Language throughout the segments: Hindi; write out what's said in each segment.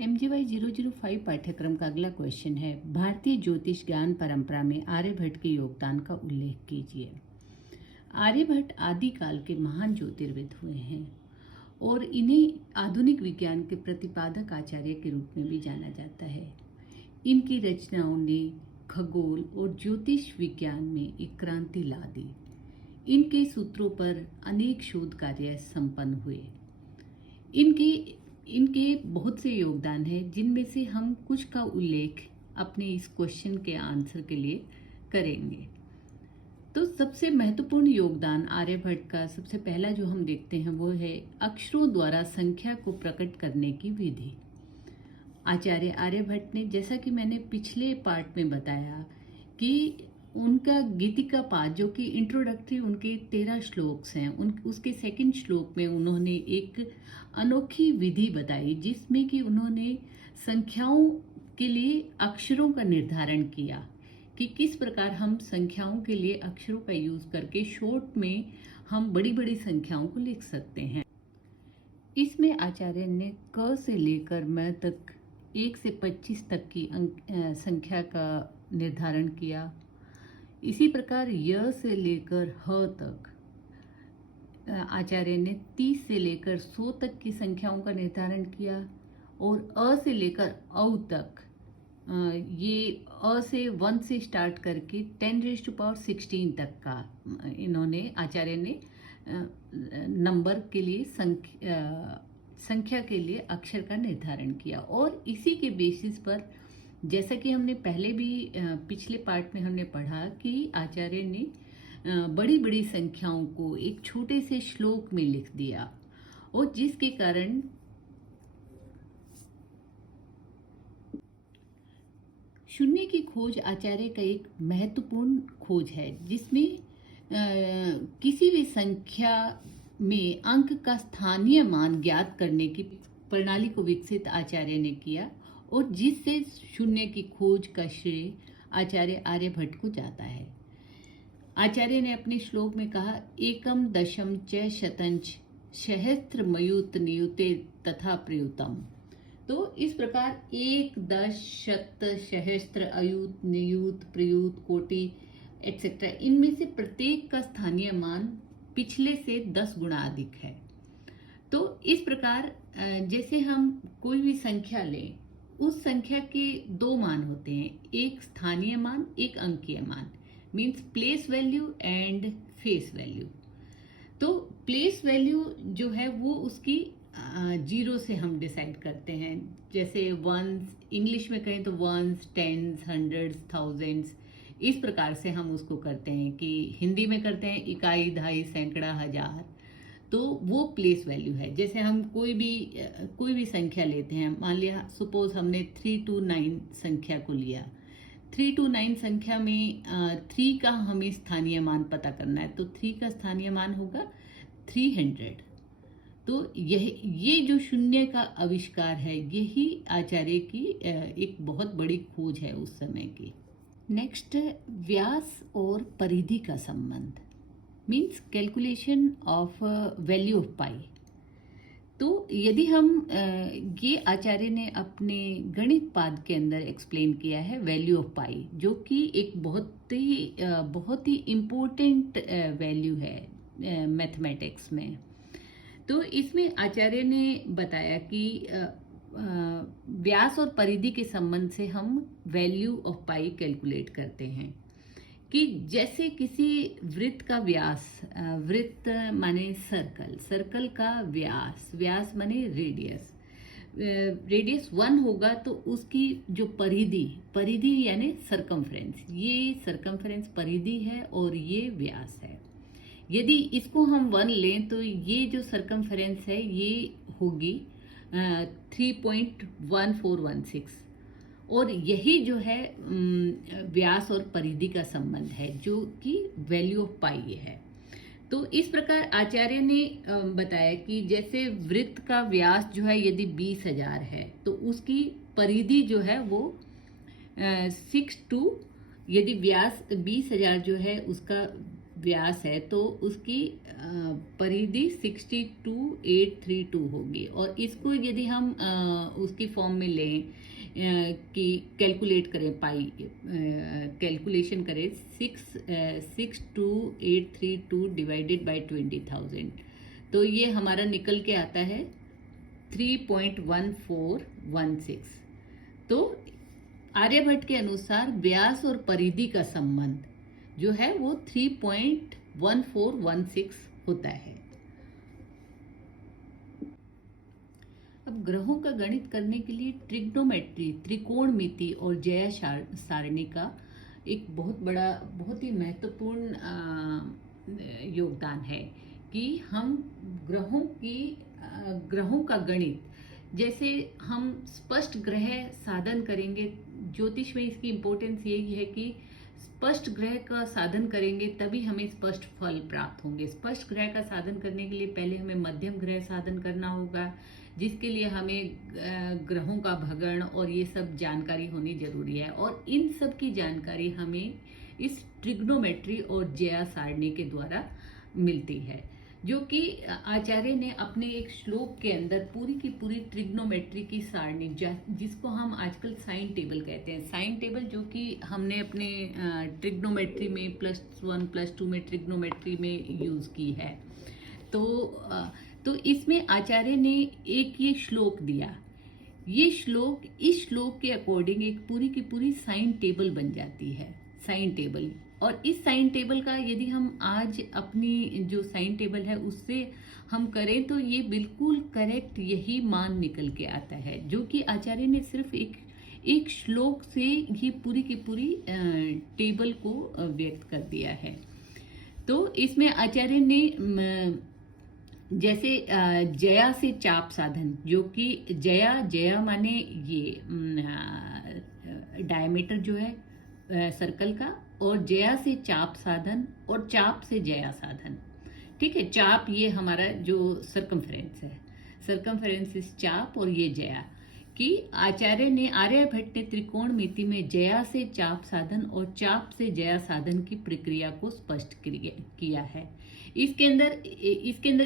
MGY 005 पाठ्यक्रम का अगला क्वेश्चन है, भारतीय ज्योतिष ज्ञान परंपरा में आर्यभट्ट के योगदान का उल्लेख कीजिए। आर्यभट्ट आदिकाल के महान ज्योतिर्विद हुए हैं और इन्हें आधुनिक विज्ञान के प्रतिपादक आचार्य के रूप में भी जाना जाता है। इनकी रचनाओं ने खगोल और ज्योतिष विज्ञान में एक क्रांति ला दी। इनके सूत्रों पर अनेक शोध कार्य संपन्न हुए। इनके बहुत से योगदान हैं, जिनमें से हम कुछ का उल्लेख अपने इस क्वेश्चन के आंसर के लिए करेंगे। तो सबसे महत्वपूर्ण योगदान आर्यभट्ट का सबसे पहला जो हम देखते हैं वो है अक्षरों द्वारा संख्या को प्रकट करने की विधि। आचार्य आर्यभट्ट ने, जैसा कि मैंने पिछले पार्ट में बताया, कि उनका गीतिका पाठ जो कि इंट्रोडक्टरी उनके 13 श्लोक्स हैं, उसके सेकंड श्लोक में उन्होंने एक अनोखी विधि बताई, जिसमें कि उन्होंने संख्याओं के लिए अक्षरों का निर्धारण किया कि किस प्रकार हम संख्याओं के लिए अक्षरों का यूज करके शॉर्ट में हम बड़ी बड़ी संख्याओं को लिख सकते हैं। इसमें आचार्य ने क से लेकर म तक 1 से 25 तक की संख्या का निर्धारण किया। इसी प्रकार य से लेकर ह तक आचार्य ने 30 से लेकर 100 तक की संख्याओं का निर्धारण किया और अ से लेकर औ तक ये अ से 1 से स्टार्ट करके 10⁻16 तक का इन्होंने आचार्य ने नंबर के लिए संख्या के लिए अक्षर का निर्धारण किया। और इसी के बेसिस पर, जैसा कि हमने पहले भी पिछले पार्ट में हमने पढ़ा कि आचार्य ने बड़ी बड़ी संख्याओं को एक छोटे से श्लोक में लिख दिया, और जिसके कारण शून्य की खोज आचार्य का एक महत्वपूर्ण खोज है, जिसमें किसी भी संख्या में अंक का स्थानीय मान ज्ञात करने की प्रणाली को विकसित आचार्य ने किया, और जिससे शून्य की खोज का श्रेय आचार्य आर्यभट्ट को जाता है। आचार्य ने अपने श्लोक में कहा, एकम दशम च शतंच सहस्त्र मयूत नियुते तथा प्रयुतम। तो इस प्रकार 1, 10, शत, सहस्त्र, अयुत, नियुत, प्रयुत, कोटि एक्सेट्रा, इनमें से प्रत्येक का स्थानीय मान पिछले से 10 गुना अधिक है। तो इस प्रकार जैसे हम कोई भी संख्या लें, उस संख्या के 2 मान होते हैं, एक स्थानीय मान, एक अंकीय मान, means place value and face value. तो प्लेस वैल्यू जो है वो उसकी 0 से हम डिसाइड करते हैं। जैसे वंस, इंग्लिश में कहें तो वंस, टेंस, हंड्रेड्स, थाउजेंड्स, इस प्रकार से हम उसको करते हैं। कि हिंदी में करते हैं इकाई, दहाई, सैकड़ा, हजार, तो वो प्लेस वैल्यू है। जैसे हम कोई भी संख्या लेते हैं, मान लिया सपोज हमने 3 to 9 संख्या को लिया। 3 to 9 संख्या में 3 का हमें स्थानीय मान पता करना है, तो 3 का स्थानीय मान होगा 300। तो ये जो शून्य का आविष्कार है, यही आचार्य की एक बहुत बड़ी खोज है उस समय की। नेक्स्ट, व्यास और परिधि का संबंध, means calculation of value of pi. तो यदि हम ये आचार्य ने अपने गणित पाद के अंदर एक्सप्लेन किया है वैल्यू ऑफ पाई, जो कि एक बहुत ही इम्पोर्टेंट वैल्यू है मैथमेटिक्स में। तो इसमें आचार्य ने बताया कि व्यास और परिधि के संबंध से हम वैल्यू ऑफ पाई कैलकुलेट करते हैं। कि जैसे किसी वृत्त का व्यास, वृत्त माने सर्कल, सर्कल का व्यास माने रेडियस 1 होगा, तो उसकी जो परिधि यानी सरकमफ्रेंस, ये सरकमफ्रेंस परिधि है और ये व्यास है। यदि इसको हम 1 लें तो ये जो सरकमफ्रेंस है ये होगी 3.1416, और यही जो है व्यास और परिधि का संबंध है, जो कि वैल्यू ऑफ पाई है। तो इस प्रकार आचार्य ने बताया कि जैसे वृत्त का व्यास जो है यदि 20,000 है, तो उसकी परिधि जो है वो 6 to, यदि व्यास 20,000 जो है उसका व्यास है तो उसकी परिधि 62832 होगी। और इसको यदि हम उसकी फॉर्म में लें कि कैलकुलेट करें, पाई कैलकुलेशन करें, 62832 डिवाइडेड बाय 20,000, तो ये हमारा निकल के आता है 3.1416। तो आर्यभट्ट के अनुसार व्यास और परिधि का संबंध जो है वो 3.1416 होता है। अब ग्रहों का गणित करने के लिए ट्रिग्नोमेट्री, त्रिकोणमिति और ज्या सारणी का एक बहुत ही महत्वपूर्ण योगदान है कि हम ग्रहों का गणित, जैसे हम स्पष्ट ग्रह साधन करेंगे, ज्योतिष में इसकी इम्पोर्टेंस यही है कि स्पष्ट ग्रह का साधन करेंगे तभी हमें स्पष्ट फल प्राप्त होंगे। स्पष्ट ग्रह का साधन करने के लिए पहले हमें मध्यम ग्रह साधन करना होगा, जिसके लिए हमें ग्रहों का भगण और ये सब जानकारी होनी जरूरी है। और इन सब की जानकारी हमें इस ट्रिग्नोमेट्री और ज्या सारणी के द्वारा मिलती है, जो कि आचार्य ने अपने एक श्लोक के अंदर पूरी की पूरी ट्रिग्नोमेट्री की सारणी, जिसको हम आजकल साइन टेबल कहते हैं, साइन टेबल, जो कि हमने अपने ट्रिग्नोमेट्री में +1 +2 में ट्रिग्नोमेट्री में यूज की है। तो इसमें आचार्य ने एक ये श्लोक दिया। इस श्लोक के अकॉर्डिंग एक पूरी की पूरी साइन टेबल बन जाती है, साइन टेबल। और इस साइन टेबल का यदि हम आज अपनी जो साइन टेबल है उससे हम करें तो ये बिल्कुल करेक्ट यही मान निकल के आता है, जो कि आचार्य ने सिर्फ एक श्लोक से ये पूरी की पूरी टेबल को व्यक्त कर दिया है। तो इसमें आचार्य ने जैसे जया से चाप साधन, जो कि जया माने ये डायमीटर जो है सर्कल का, और जया से चाप साधन और चाप से जया साधन। ठीक है, चाप ये हमारा जो सर्कमफ्रेंस है, सर्कमफ्रेंस इस चाप, और ये जया कि आर्यभट्ट ने त्रिकोणमिति में जया से चाप साधन और चाप से जया साधन की प्रक्रिया को स्पष्ट किया है। इसके अंदर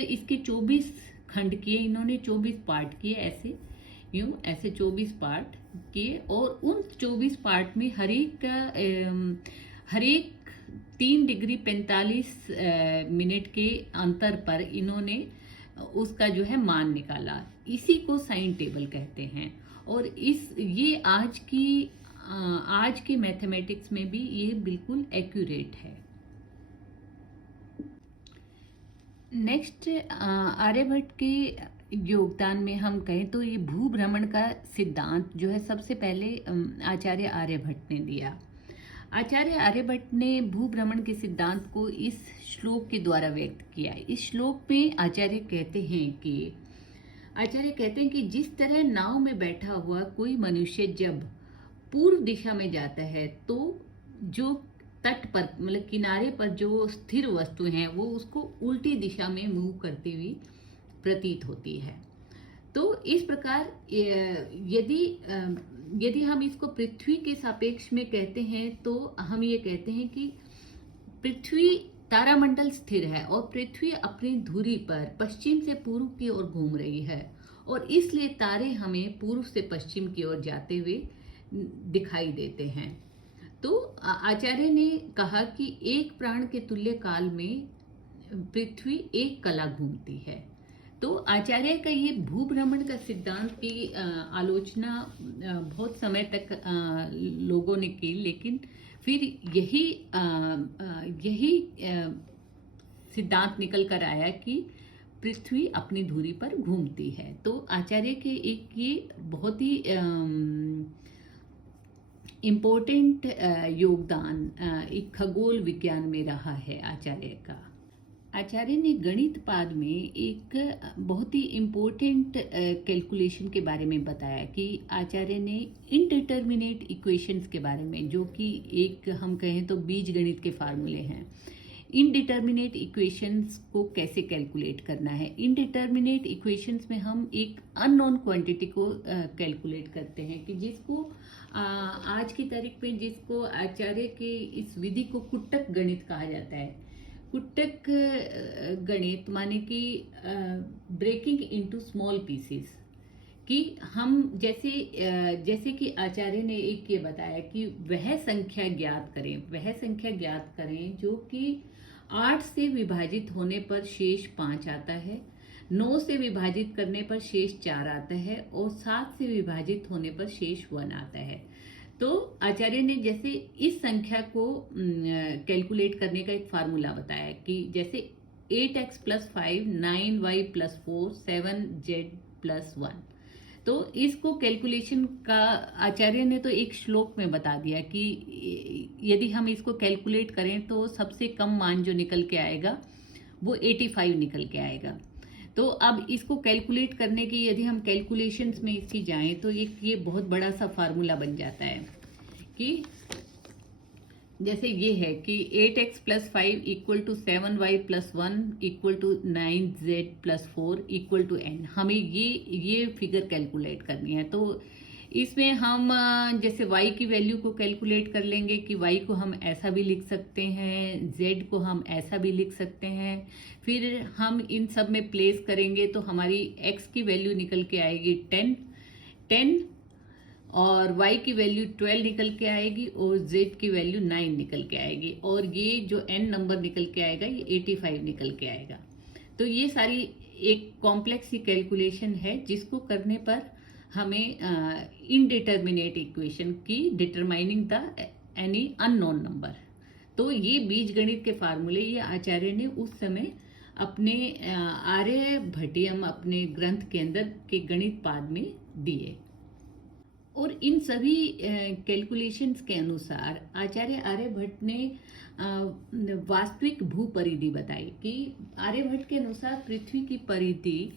इसके 24 खंड किए इन्होंने, 24 पार्ट किए, ऐसे 24 पार्ट किए। और उन 24 पार्ट में हर एक 3 डिग्री 45 मिनट के अंतर पर इन्होंने उसका जो है मान निकाला। इसी को साइन टेबल कहते हैं। और ये आज के मैथमेटिक्स में भी ये बिल्कुल एक्यूरेट है। नेक्स्ट, आर्यभट्ट के योगदान में हम कहें तो ये भूभ्रमण का सिद्धांत जो है सबसे पहले आचार्य आर्यभट्ट ने दिया। आचार्य आर्यभट्ट ने भूभ्रमण के सिद्धांत को इस श्लोक के द्वारा व्यक्त किया। इस श्लोक में आचार्य कहते हैं कि जिस तरह नाव में बैठा हुआ कोई मनुष्य जब पूर्व दिशा में जाता है तो जो तट पर मतलब किनारे पर जो स्थिर वस्तु हैं वो उसको उल्टी दिशा में मूव करती हुई प्रतीत होती है। तो इस प्रकार यदि हम इसको पृथ्वी के सापेक्ष में कहते हैं तो हम ये कहते हैं कि पृथ्वी तारामंडल स्थिर है और पृथ्वी अपनी धुरी पर पश्चिम से पूर्व की ओर घूम रही है, और इसलिए तारे हमें पूर्व से पश्चिम की ओर जाते हुए दिखाई देते हैं। तो आचार्य ने कहा कि एक प्राण के तुल्य काल में पृथ्वी एक कला घूमती है। तो आचार्य का ये भूभ्रमण का सिद्धांत की आलोचना बहुत समय तक लोगों ने की, लेकिन फिर यही सिद्धांत निकल कर आया कि पृथ्वी अपनी धुरी पर घूमती है। तो आचार्य के एक ये बहुत ही इम्पोर्टेंट योगदान एक खगोल विज्ञान में रहा है आचार्य का। आचार्य ने गणित पाद में एक बहुत ही इम्पोर्टेंट कैलकुलेशन के बारे में बताया कि आचार्य ने इनडिटर्मिनेट इक्वेशंस के बारे में, जो कि एक हम कहें तो बीज गणित के फार्मूले हैं, इनडिटर्मिनेट इक्वेशंस को कैसे कैलकुलेट करना है। इनडिटर्मिनेट इक्वेशंस में हम एक अननोन क्वांटिटी को कैलकुलेट करते हैं कि जिसको आज की तारीख में जिसको आचार्य के इस विधि को कुट्टक गणित कहा जाता है। कुट्टक गणित माने कि ब्रेकिंग इनटू स्मॉल पीसेस, कि हम जैसे कि आचार्य ने एक ये बताया कि वह संख्या ज्ञात करें, वह संख्या ज्ञात करें जो कि 8 से विभाजित होने पर शेष 5 आता है, 9 से विभाजित करने पर शेष 4 आता है और 7 से विभाजित होने पर शेष 1 आता है। तो आचार्य ने जैसे इस संख्या को कैलकुलेट करने का एक फार्मूला बताया कि जैसे 8x + 5, 9y + 4, 7z + 1। तो इसको कैलकुलेशन का आचार्य ने तो एक श्लोक में बता दिया कि यदि हम इसको कैलकुलेट करें तो सबसे कम मान जो निकल के आएगा वो 85 निकल के आएगा। तो अब इसको कैलकुलेट करने की यदि हम कैलकुलेशंस में इसकी जाएं तो ये बहुत बड़ा सा फार्मूला बन जाता है कि जैसे ये है कि 8x + 5 = 7y + 1 = 9z + 4 = n। हमें ये फिगर कैलकुलेट करनी है। तो इसमें हम जैसे y की वैल्यू को कैलकुलेट कर लेंगे कि y को हम ऐसा भी लिख सकते हैं, z को हम ऐसा भी लिख सकते हैं। फिर हम इन सब में प्लेस करेंगे तो हमारी x की वैल्यू निकल के आएगी 10 और y की वैल्यू 12 निकल के आएगी और z की वैल्यू 9 निकल के आएगी और ये जो n नंबर निकल के आएगा ये 85 निकल के आएगा। तो ये सारी एक कॉम्प्लेक्स सी कैलकुलेशन है जिसको करने पर हमें इनडिटर्मिनेट इक्वेशन की determining the any unknown number. तो ये बीजगणित के फार्मूले ये आचार्य ने उस समय अपने आर्यभट्टियम अपने ग्रंथ के अंदर के गणित पाद में दिए। और इन सभी कैलकुलेशंस के अनुसार आचार्य आर्यभट्ट ने वास्तविक भू परिधि बताई कि आर्यभट्ट के अनुसार पृथ्वी की परिधि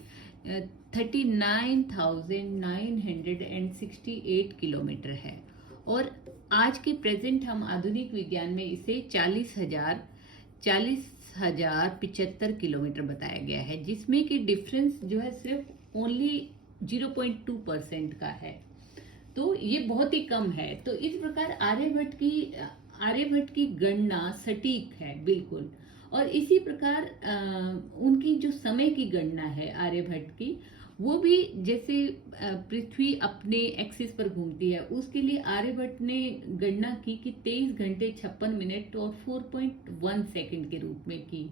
39,968 किलोमीटर है और आज के प्रेजेंट हम आधुनिक विज्ञान में इसे 40,075 किलोमीटर बताया गया है, जिसमें कि डिफरेंस जो है सिर्फ ओनली 0.2% का है। तो ये बहुत ही कम है। तो इस प्रकार आर्यभट्ट की गणना सटीक है बिल्कुल। और इसी प्रकार उनकी जो समय की गणना है आर्यभट्ट की, वो भी जैसे पृथ्वी अपने एक्सिस पर घूमती है उसके लिए आर्यभट्ट ने गणना की कि 23 घंटे 56 मिनट और 4.1 सेकंड के रूप में की।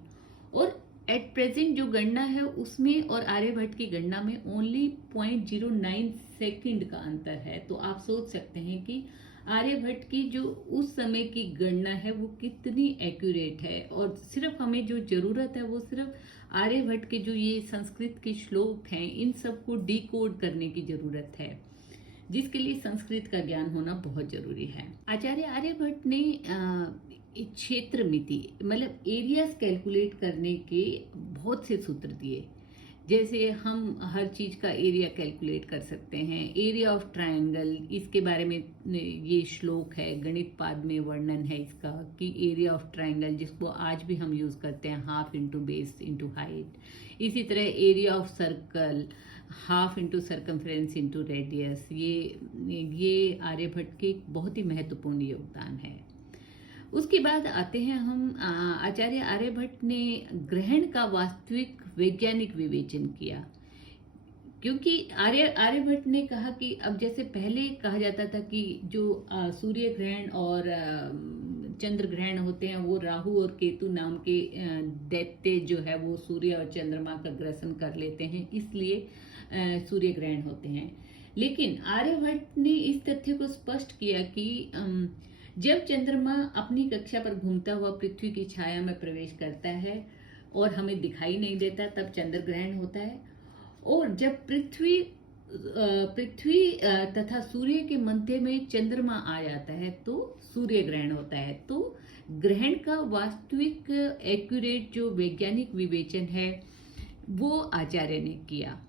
और एट प्रेजेंट जो गणना है उसमें और आर्यभट्ट की गणना में ओनली 0.09 सेकंड का अंतर है। तो आप सोच सकते हैं कि आर्यभट्ट की जो उस समय की गणना है वो कितनी एक्यूरेट है। और सिर्फ हमें जो जरूरत है वो सिर्फ आर्यभट्ट के जो ये संस्कृत के श्लोक हैं इन सबको डिकोड करने की जरूरत है, जिसके लिए संस्कृत का ज्ञान होना बहुत जरूरी है। आचार्य आर्यभट्ट ने क्षेत्र मिति मतलब एरियाज कैलकुलेट करने के बहुत से सूत्र दिए। जैसे हम हर चीज का एरिया कैलकुलेट कर सकते हैं। एरिया ऑफ ट्रायंगल, इसके बारे में ये श्लोक है, गणित पाद में वर्णन है इसका कि एरिया ऑफ ट्रायंगल जिसको आज भी हम यूज करते हैं, half into base into height. इसी तरह area of circle, half into circumference into radius. ये आर्यभट्ट के बहुत ही महत्वपूर्ण योगदान है। उसके बाद आते हैं हम आचार्य आर्यभट्ट ने ग्रहण का वास्तविक वैज्ञानिक विवेचन किया, क्योंकि आर्यभट्ट ने कहा कि अब जैसे पहले कहा जाता था कि जो सूर्य ग्रहण और चंद्र ग्रहण होते हैं वो राहु और केतु नाम के दैत्य जो है वो सूर्य और चंद्रमा का ग्रसन कर लेते हैं, इसलिए सूर्य ग्रहण होते हैं। लेकिन आर्यभट्ट ने इस तथ्य को स्पष्ट किया कि जब चंद्रमा अपनी कक्षा पर घूमता हुआ पृथ्वी की छाया में प्रवेश करता है और हमें दिखाई नहीं देता तब चंद्र ग्रहण होता है, और जब पृथ्वी तथा सूर्य के मध्य में चंद्रमा आ जाता है तो सूर्य ग्रहण होता है। तो ग्रहण का वास्तविक एक्यूरेट जो वैज्ञानिक विवेचन है वो आचार्य ने किया।